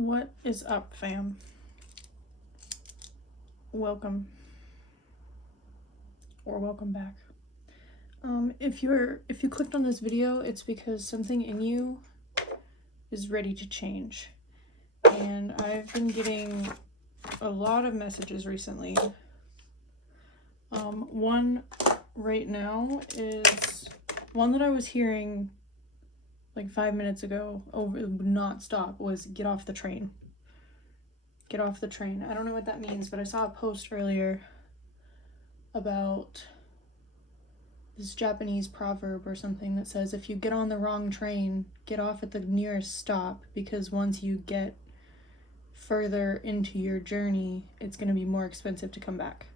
What is up, fam? Welcome. Or welcome back. If you clicked on this video, it's because something in you is ready to change. And I've been getting a lot of messages recently. One right now is one that I was hearing like 5 minutes ago, over not stop, was get off the train. Get off the train. I don't know what that means, but I saw a post earlier about this Japanese proverb or something that says if you get on the wrong train, get off at the nearest stop, because once you get further into your journey, it's going to be more expensive to come back.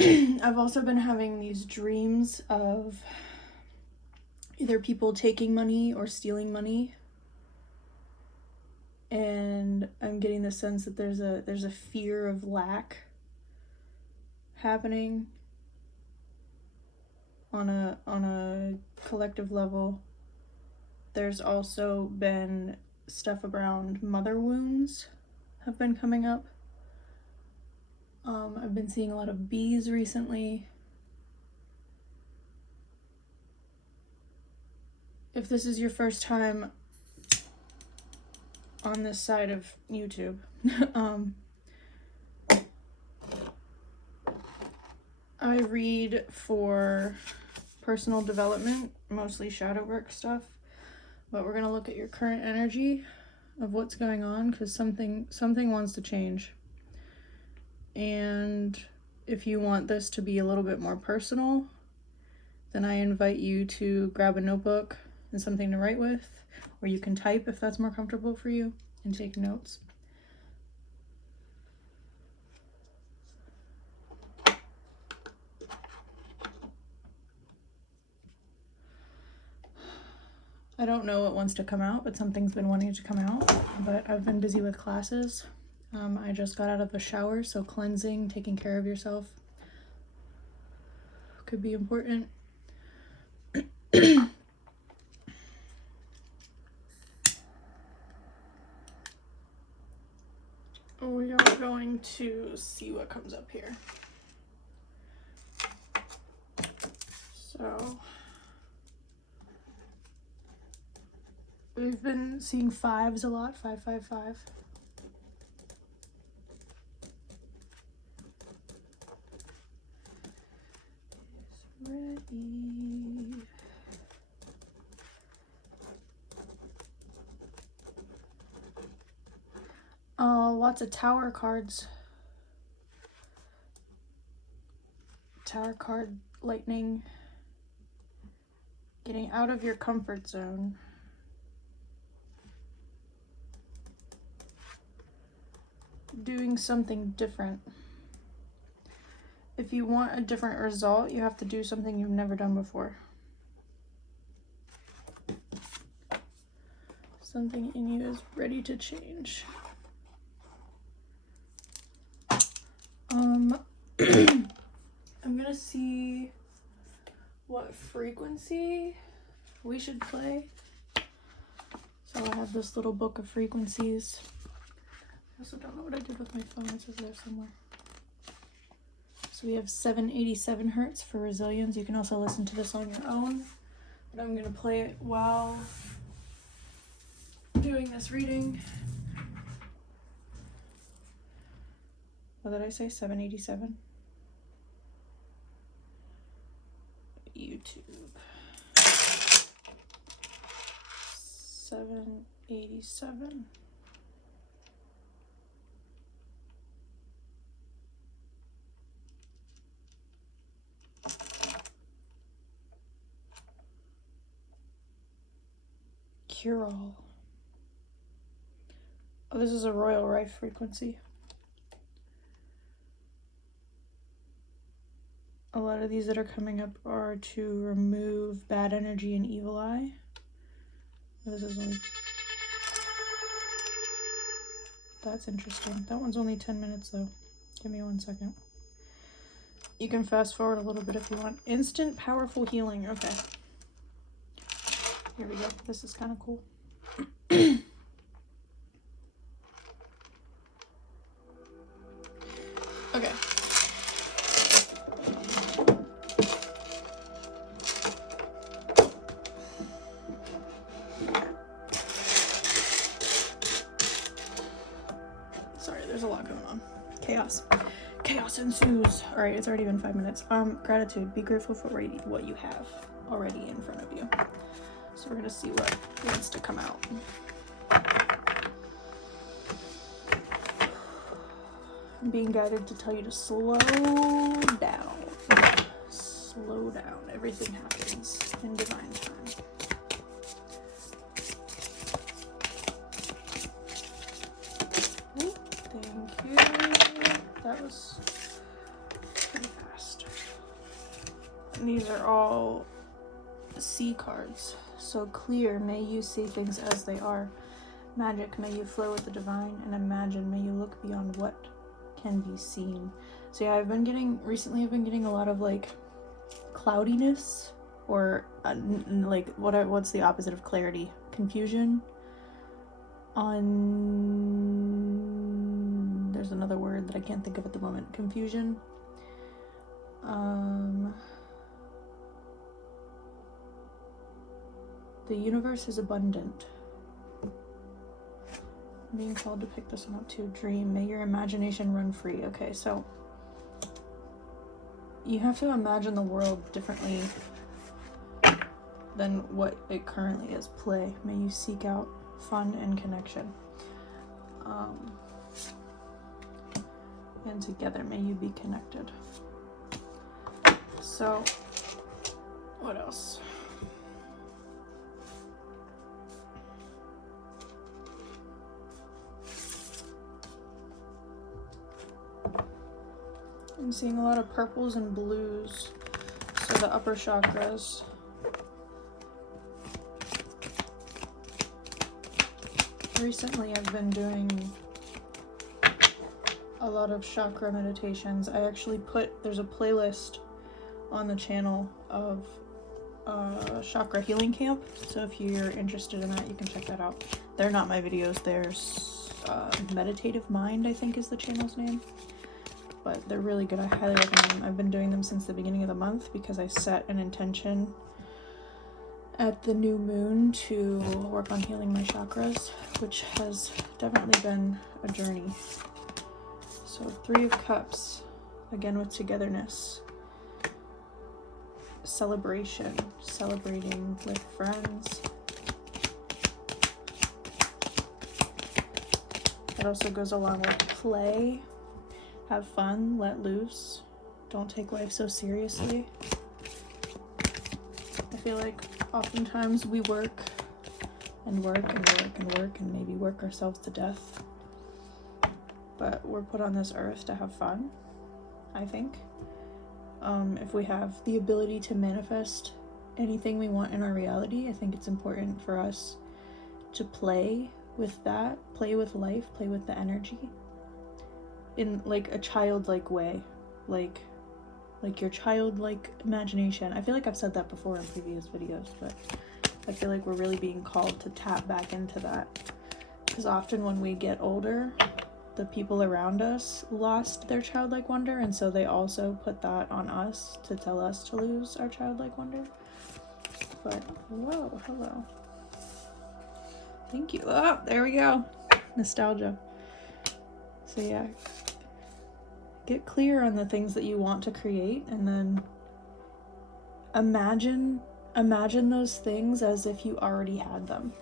I've also been having these dreams of either people taking money or stealing money, and I'm getting the sense that there's a fear of lack happening on a collective level. There's also been stuff around mother wounds have been coming up. I've been seeing a lot of bees recently. If this is your first time on this side of YouTube, I read for personal development, mostly shadow work stuff, but we're going to look at your current energy of what's going on, because something wants to change. And if you want this to be a little bit more personal, then I invite you to grab a notebook and something to write with, or you can type if that's more comfortable for you, and take notes. I don't know what wants to come out, but something's been wanting to come out, but I've been busy with classes. I just got out of the shower, so cleansing, taking care of yourself could be important. We are going to see what comes up here. So we've been seeing fives a lot, 555. Ready. Lots of tower cards. Tower card, lightning. Getting out of your comfort zone. Doing something different. If you want a different result, you have to do something you've never done before. Something in you is ready to change. I'm gonna see what frequency we should play. So I have this little book of frequencies. I also don't know what I did with my phone. It's just there somewhere. So we have 787 hertz for resilience. You can also listen to this on your own, but I'm gonna play it while doing this reading. What did I say? 787? YouTube. 787. Cure all. Oh, this is a royal rife frequency. A lot of these that are coming up are to remove bad energy and evil eye. This is only... That's interesting. That one's only 10 minutes though. Give me 1 second. You can fast forward a little bit if you want. Instant powerful healing. Okay. Here we go. This is kind of cool. Sorry, there's a lot going on. Chaos ensues. All right, it's already been 5 minutes. Gratitude. Be grateful for what you have already in front of you. So we're gonna see what wants to come out. I'm being guided to tell you to slow down. Slow down. Everything happens in divine time. Thank you. That was pretty fast. And these are all sea cards. So clear, may you see things as they are. Magic, may you flow with the divine. And imagine, may you look beyond what can be seen. So yeah, recently I've been getting a lot of like cloudiness, or like what's the opposite of clarity? Confusion. There's another word that I can't think of at the moment. Confusion. The universe is abundant. I'm being called to pick this one up too. Dream. May your imagination run free. Okay, so you have to imagine the world differently than what it currently is. Play. May you seek out fun and connection. And together, may you be connected. So, what else? I'm seeing a lot of purples and blues. So the upper chakras. Recently I've been doing a lot of chakra meditations. I actually there's a playlist on the channel of chakra healing camp. So if you're interested in that, you can check that out. They're not my videos. There's Meditative Mind, I think is the channel's name. But they're really good. I highly recommend them. I've been doing them since the beginning of the month because I set an intention at the new moon to work on healing my chakras, which has definitely been a journey. So 3 of Cups, again with togetherness, celebration, celebrating with friends. It also goes along with play. Have fun, let loose, don't take life so seriously. I feel like oftentimes we work and work and work and work and maybe work ourselves to death. But we're put on this earth to have fun, I think. If we have the ability to manifest anything we want in our reality, I think it's important for us to play with that, play with life, play with the energy. In like a childlike way, like your childlike imagination. I feel like I've said that before in previous videos, but I feel like we're really being called to tap back into that, because often when we get older, the people around us lost their childlike wonder, and so they also put that on us to tell us to lose our childlike wonder. But whoa, hello, thank you. Oh, there we go. Nostalgia. So yeah, get clear on the things that you want to create, and then imagine those things as if you already had them.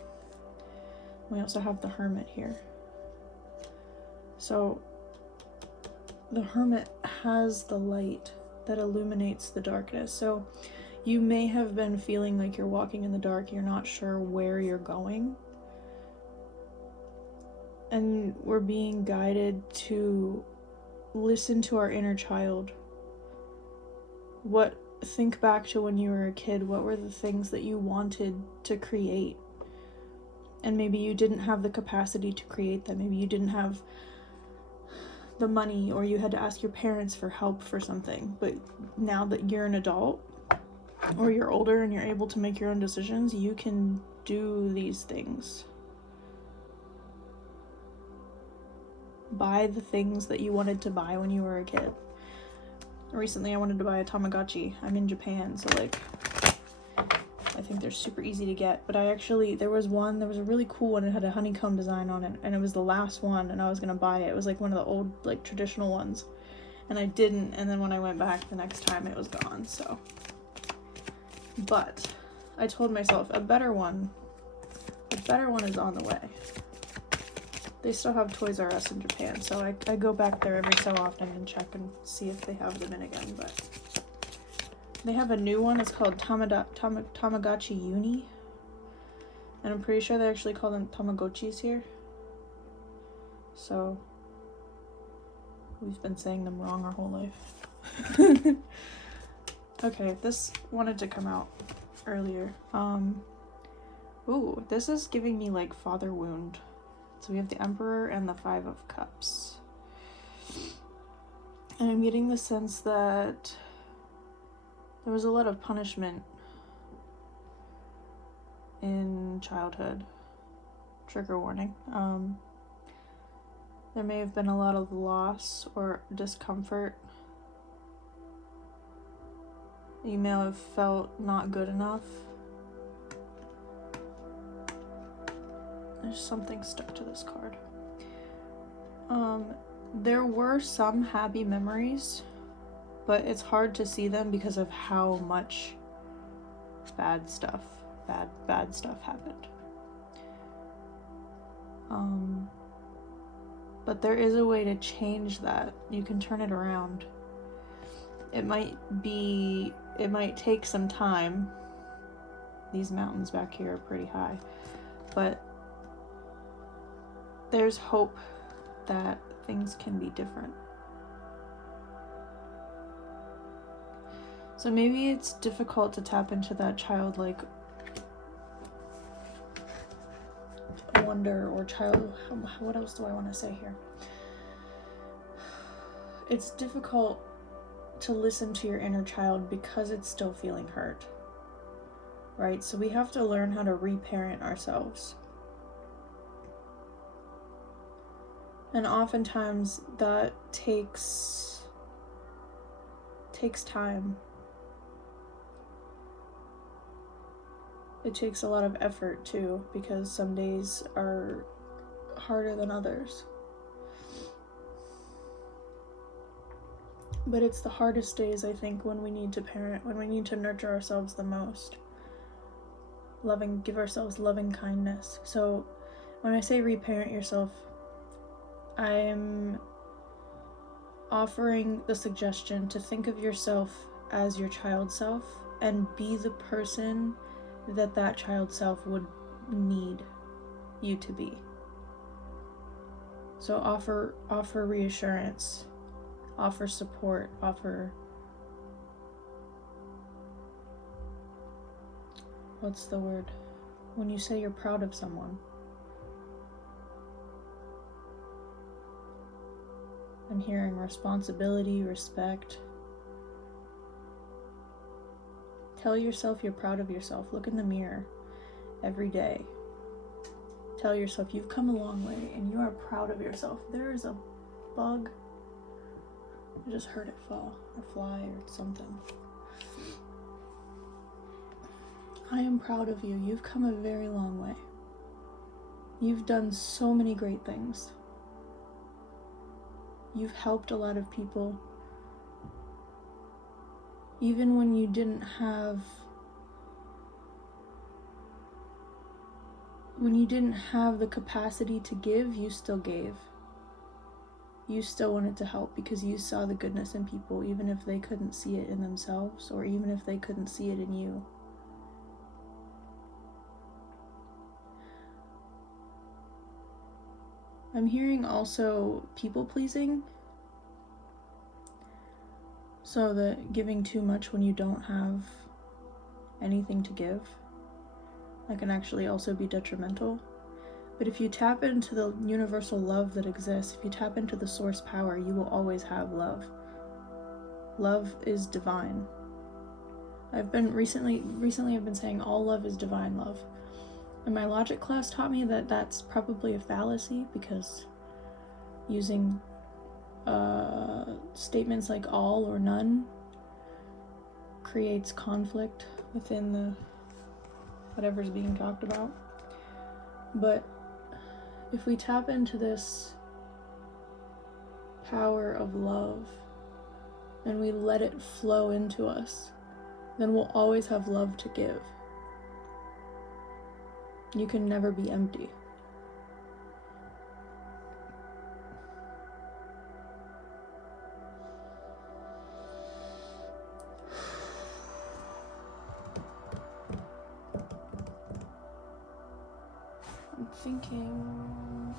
We also have the Hermit here. So the Hermit has the light that illuminates the darkness. So you may have been feeling like you're walking in the dark, you're not sure where you're going. And we're being guided to listen to our inner child. Think back to when you were a kid. What were the things that you wanted to create? And maybe you didn't have the capacity to create them. Maybe you didn't have the money, or you had to ask your parents for help for something. But now that you're an adult, or you're older and you're able to make your own decisions, you can do these things. Buy the things that you wanted to buy when you were a kid. Recently I wanted to buy a Tamagotchi. I'm in Japan, so like I think they're super easy to get, but there was a really cool one. It had a honeycomb design on it, and it was the last one, and I was gonna buy it. It was like one of the old, like, traditional ones, and I didn't, and then when I went back the next time, it was gone, so. But I told myself a better one is on the way. They still have Toys R Us in Japan, so I go back there every so often and check and see if they have them in again, but they have a new one. It's called Tamagotchi Uni, and I'm pretty sure they actually call them Tamagotchis here. So we've been saying them wrong our whole life. Okay, this wanted to come out earlier. Ooh, this is giving me like father wound. So we have the Emperor and the Five of Cups. And I'm getting the sense that there was a lot of punishment in childhood. Trigger warning. There may have been a lot of loss or discomfort. You may have felt not good enough. There's something stuck to this card. There were some happy memories, but it's hard to see them because of how much bad stuff happened. But there is a way to change that. You can turn it around. It might take some time. These mountains back here are pretty high, but there's hope that things can be different. So maybe it's difficult to tap into that childlike wonder or what else do I want to say here? It's difficult to listen to your inner child because it's still feeling hurt, right? So we have to learn how to reparent ourselves. And oftentimes that takes time. It takes a lot of effort too, because some days are harder than others. But it's the hardest days, I think, when we need to parent, when we need to nurture ourselves the most. Give ourselves loving kindness. So when I say reparent yourself, I'm offering the suggestion to think of yourself as your child self and be the person that child self would need you to be. So offer reassurance, offer support, what's the word? When you say you're proud of someone. I'm hearing responsibility, respect. Tell yourself you're proud of yourself. Look in the mirror every day. Tell yourself you've come a long way and you are proud of yourself. There is a bug. I just heard it fall, or fly, or something. I am proud of you. You've come a very long way. You've done so many great things. You've helped a lot of people. Even when you didn't have the capacity to give, you still gave. You still wanted to help because you saw the goodness in people, even if they couldn't see it in themselves, or even if they couldn't see it in you. I'm hearing also people pleasing. So that giving too much when you don't have anything to give, that can actually also be detrimental. But if you tap into the universal love that exists, if you tap into the source power, you will always have love. Love is divine. Recently I've been saying all love is divine love. And my logic class taught me that that's probably a fallacy, because using statements like all or none creates conflict within whatever's being talked about. But if we tap into this power of love and we let it flow into us, then we'll always have love to give. You can never be empty. I'm thinking...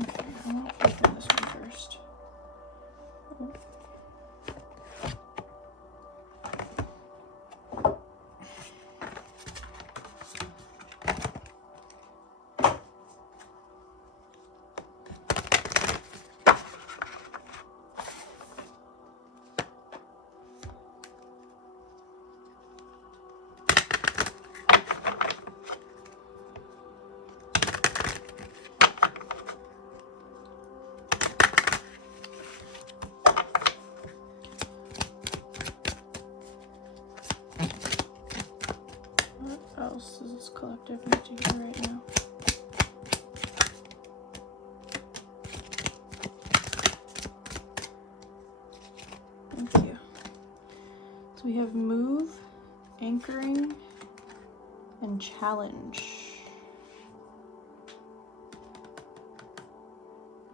Okay, I'll open this one first. What else does this collective need to hear right now? Thank you. So we have move, anchoring, and challenge.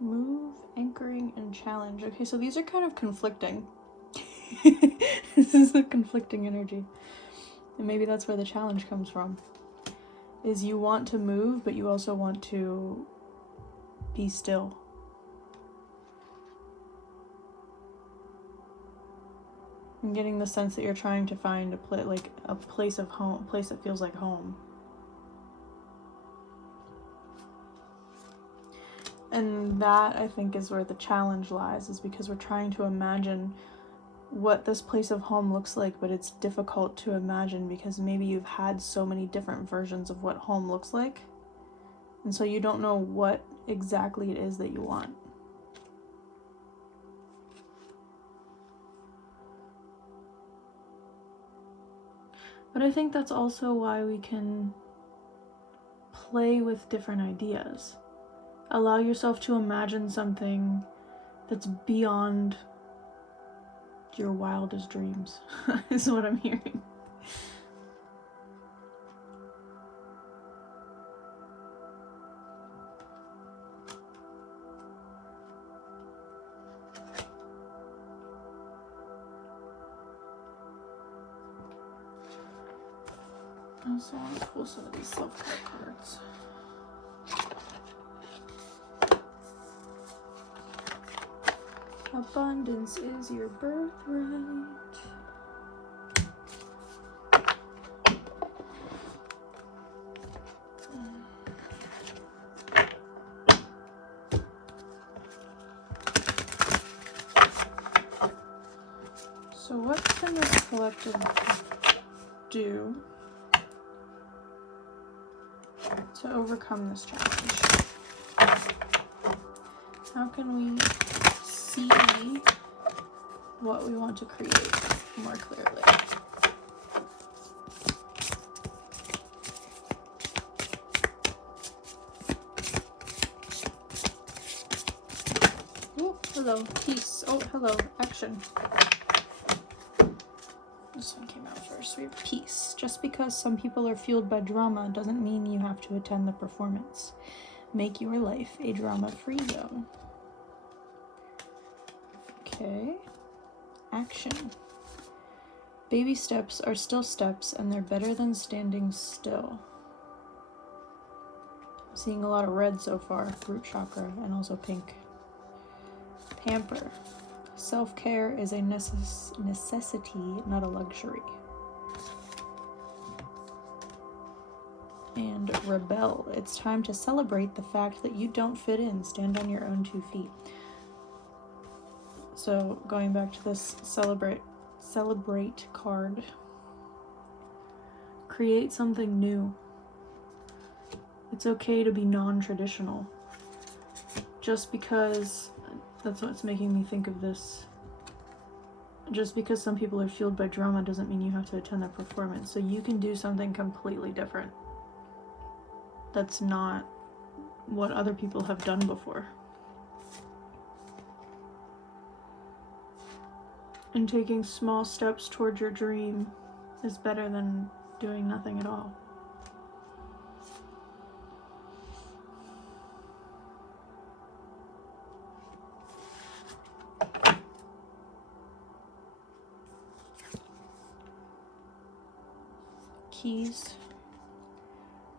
Move, anchoring, and challenge. Okay, so these are kind of conflicting. This is a conflicting energy. And maybe that's where the challenge comes from. Is you want to move, but you also want to be still. I'm getting the sense that you're trying to find a place of home, a place that feels like home. And that, I think, is where the challenge lies, is because we're trying to imagine what this place of home looks like, but it's difficult to imagine because maybe you've had so many different versions of what home looks like, and so you don't know what exactly it is that you want. But I think that's also why we can play with different ideas. Allow yourself to imagine something that's beyond your wildest dreams, is what I'm hearing. I also want to pull some of these self-care cards. Abundance is your birthright. So what can this collective do to overcome this challenge? How can we see what we want to create more clearly? Oh, hello, peace. Oh, hello, action. This one came out first. We have peace. Just because some people are fueled by drama doesn't mean you have to attend the performance. Make your life a drama-free zone. Okay. Action. Baby steps are still steps, and they're better than standing still. I'm seeing a lot of red so far. Root chakra, and also pink. Pamper. Self-care is a necessity, not a luxury. And rebel. It's time to celebrate the fact that you don't fit in. Stand on your own 2 feet. So going back to this celebrate card. Create something new. It's okay to be non-traditional. just because, that's what's making me think of this, just because some people are fueled by drama doesn't mean you have to attend their performance. So you can do something completely different that's not what other people have done before. And taking small steps towards your dream is better than doing nothing at all. Keys.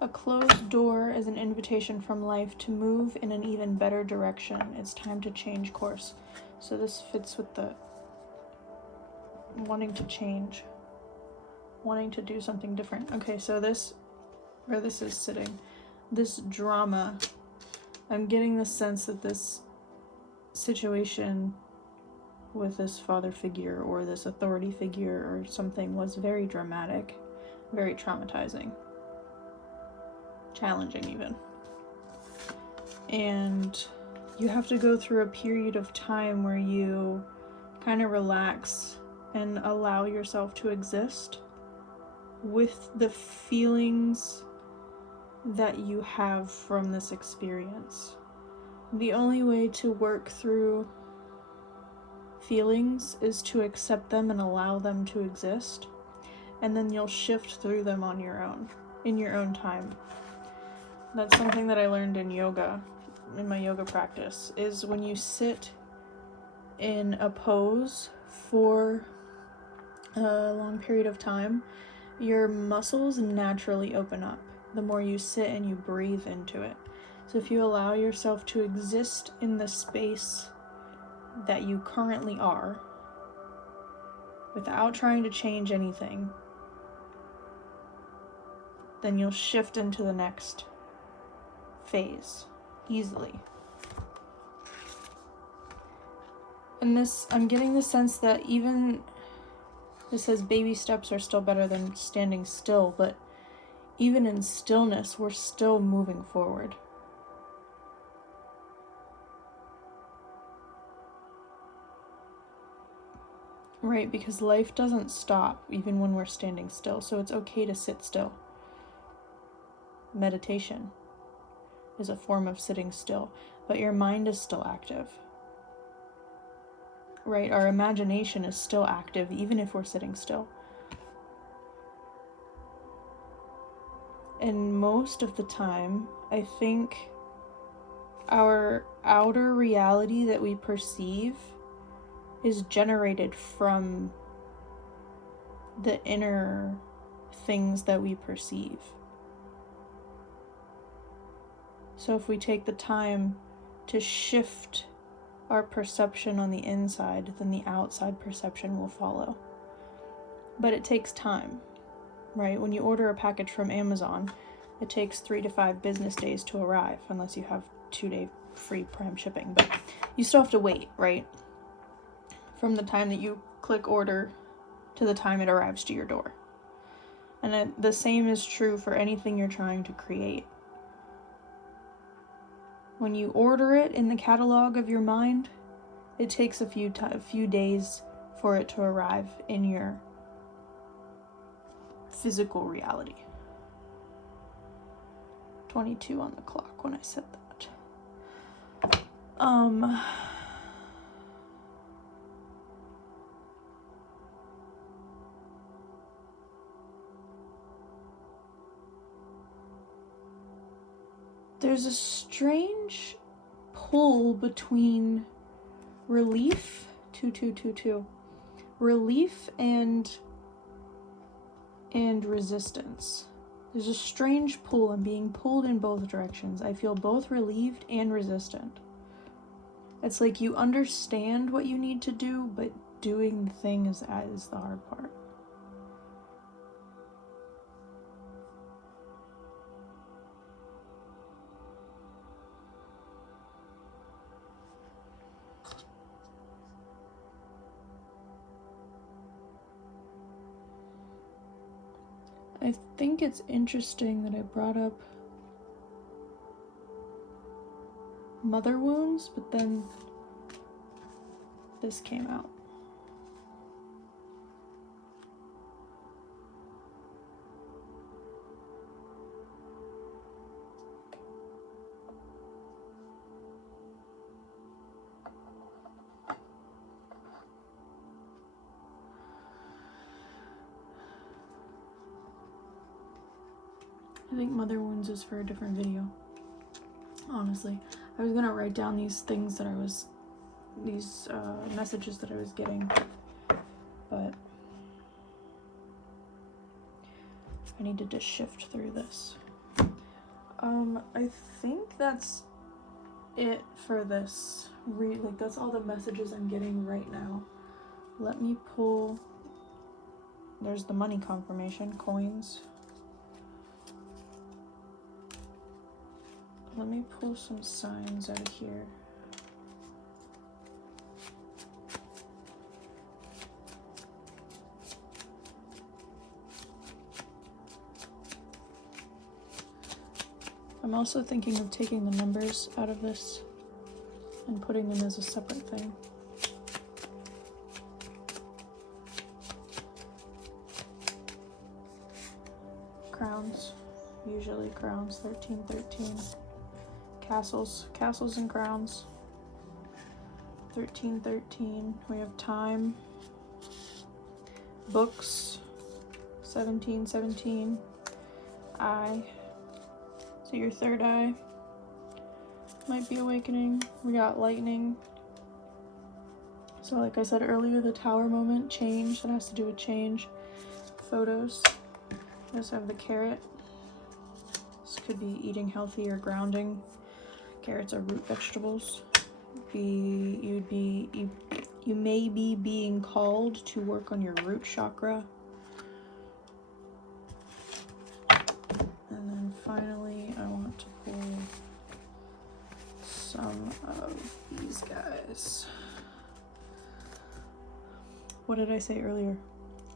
A closed door is an invitation from life to move in an even better direction. It's time to change course. So this fits with the wanting to change, wanting to do something different. Okay, so this, where this is sitting, this drama, I'm getting the sense that this situation with this father figure or this authority figure or something was very dramatic, very traumatizing, challenging even. And you have to go through a period of time where you kind of relax and allow yourself to exist with the feelings that you have from this experience. The only way to work through feelings is to accept them and allow them to exist, and then you'll shift through them on your own, in your own time. That's something that I learned in yoga, in my yoga practice, is when you sit in a pose for a long period of time, your muscles naturally open up the more you sit and you breathe into it. So if you allow yourself to exist in the space that you currently are without trying to change anything, then you'll shift into the next phase easily. And this, I'm getting the sense that even, it says baby steps are still better than standing still, but even in stillness, we're still moving forward. Right, because life doesn't stop even when we're standing still, so it's okay to sit still. Meditation is a form of sitting still, but your mind is still active. Right, our imagination is still active even if we're sitting still. And most of the time, I think our outer reality that we perceive is generated from the inner things that we perceive. So if we take the time to shift our perception on the inside, then the outside perception will follow. But it takes time, right? When you order a package from Amazon, it takes 3 to 5 business days to arrive, unless you have 2-day free Prime shipping. But you still have to wait, right? From the time that you click order to the time it arrives to your door. And the same is true for anything you're trying to create. When you order it in the catalog of your mind, it takes a few days for it to arrive in your physical reality. 22 on the clock when I said that. There's a strange pull between relief, 2222, relief and resistance. There's a strange pull. I'm being pulled in both directions. I feel both relieved and resistant. It's like you understand what you need to do, but doing the thing is the hard part. I think it's interesting that I brought up mother wounds, but then this came out. I think mother wounds is for a different video. Honestly, I was gonna write down these things that these messages that I was getting, but I needed to shift through this. I think that's it for this. Like, that's all the messages I'm getting right now. Let me pull. There's the money confirmation, coins. Let me pull some signs out of here. I'm also thinking of taking the numbers out of this and putting them as a separate thing. Crowns, usually crowns, 1313. Castles and crowns, 1313. We have time, books, 1717. Eye, so your third eye might be awakening. We got lightning. So like I said earlier, the tower moment, change, that has to do with change. Photos. We also have the carrot. This could be eating healthy or grounding. Carrots are root vegetables. You may be being called to work on your root chakra. And then finally, I want to pull some of these guys. What did I say earlier?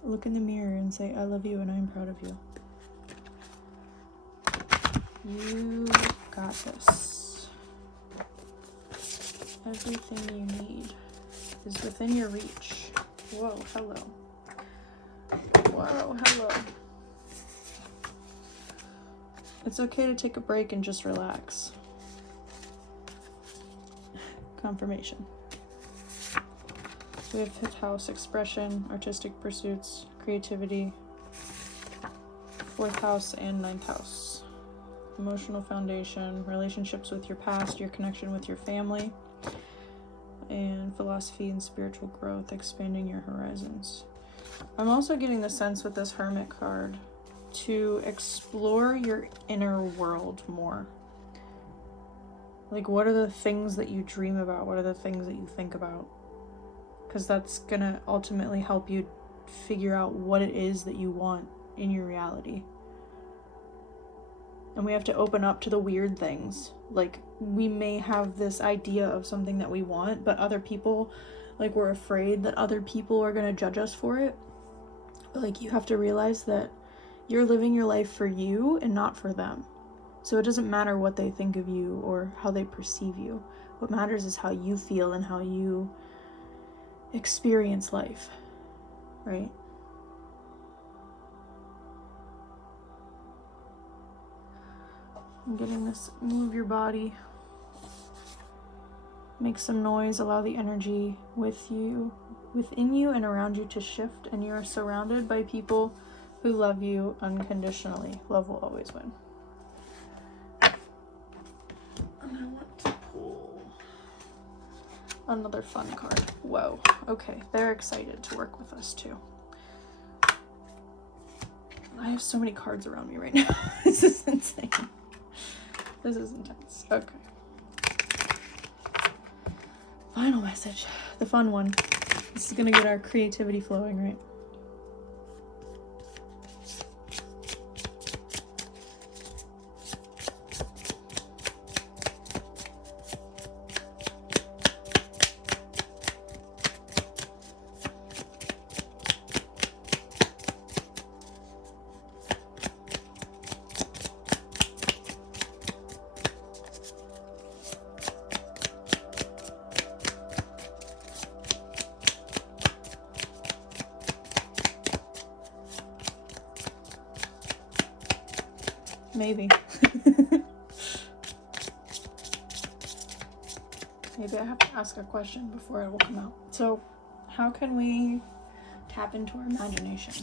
Look in the mirror and say, I love you and I'm proud of you. You got this. Everything you need is within your reach. Whoa, hello. Whoa, hello. It's okay to take a break and just relax. Confirmation. We have 5th house, expression, artistic pursuits, creativity. 4th house and 9th house. Emotional foundation, relationships with your past, your connection with your family. And philosophy and spiritual growth, expanding your horizons. I'm also getting the sense with this Hermit card to explore your inner world more. Like, what are the things that you dream about? What are the things that you think about? Because that's gonna ultimately help you figure out what it is that you want in your reality. And we have to open up to the weird things. Like, we may have this idea of something that we want, but other people, like, we're afraid that other people are going to judge us for it. But, like, you have to realize that you're living your life for you and not for them. So it doesn't matter what they think of you or how they perceive you. What matters is how you feel and how you experience life, right? I'm getting this, move your body, make some noise, allow the energy within you and around you to shift, and you are surrounded by people who love you unconditionally. Love will always win. And I want to pull another fun card. Whoa, okay, they're excited to work with us too. I have so many cards around me right now. This is insane. This is intense. Okay. Final message. The fun one. This is gonna get our creativity flowing, right? Maybe. Maybe I have to ask a question before it will come out. So, how can we tap into our imagination?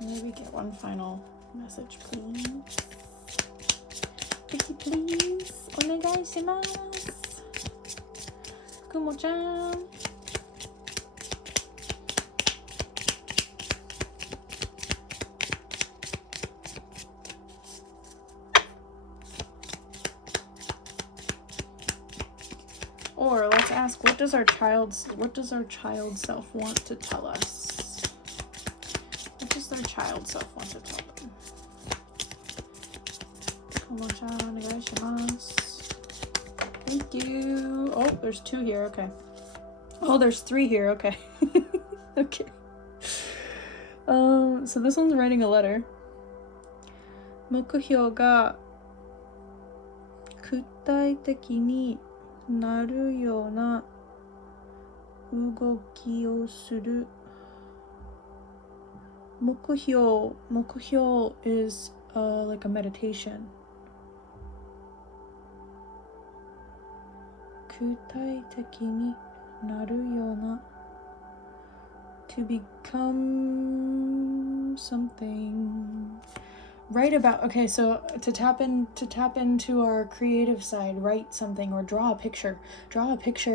Maybe get one final message, please. Pretty please. Onegai shimasu. Kumo-chan. Or let's ask, what does our child self want to tell us? What does their child self want to tell them? Kumo-chan, onegaishimasu. Thank you. Oh, there's 2 here. Okay. Oh, there's 3 here. Okay. Okay. So this one's writing a letter. 目標が具体的になるような動きをする。目標 is like a meditation. 具体的になるような to become something. Write about, okay, so to tap into our creative side, write something or draw a picture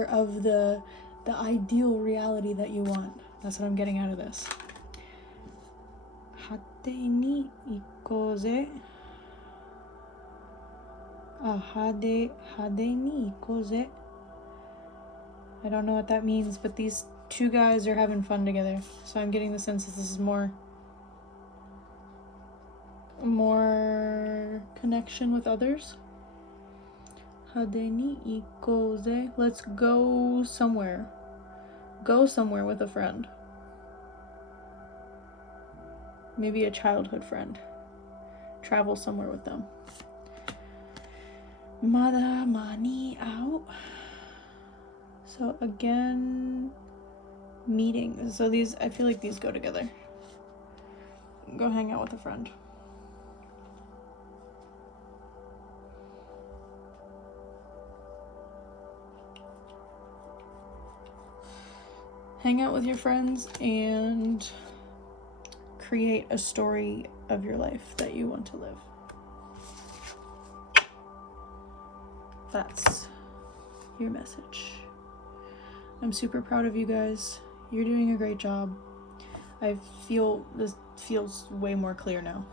of the ideal reality that you want. That's what I'm getting out of this. 果てに行こうぜ。派手に行こうぜ。I don't know what that means, but these 2 guys are having fun together. So I'm getting the sense that this is more connection with others. 派手に行こうぜ. Let's go somewhere. Go somewhere with a friend. Maybe a childhood friend. Travel somewhere with them. まだ間に合う. So again, meetings. So these, I feel like these go together. Go hang out with a friend. Hang out with your friends and create a story of your life that you want to live. That's your message. I'm super proud of you guys. You're doing a great job. I feel this feels way more clear now.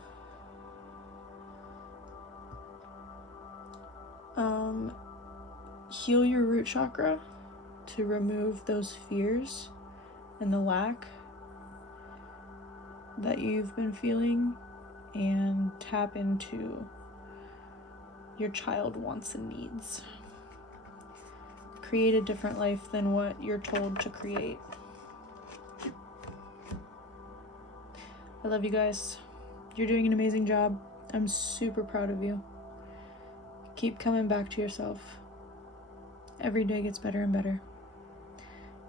Heal your root chakra to remove those fears and the lack that you've been feeling, and tap into your child wants and needs. Create a different life than what you're told to create. I love you guys. You're doing an amazing job. I'm super proud of you. Keep coming back to yourself. Every day gets better and better.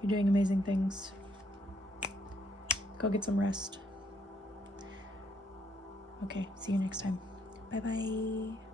You're doing amazing things. Go get some rest. Okay, see you next time. Bye-bye.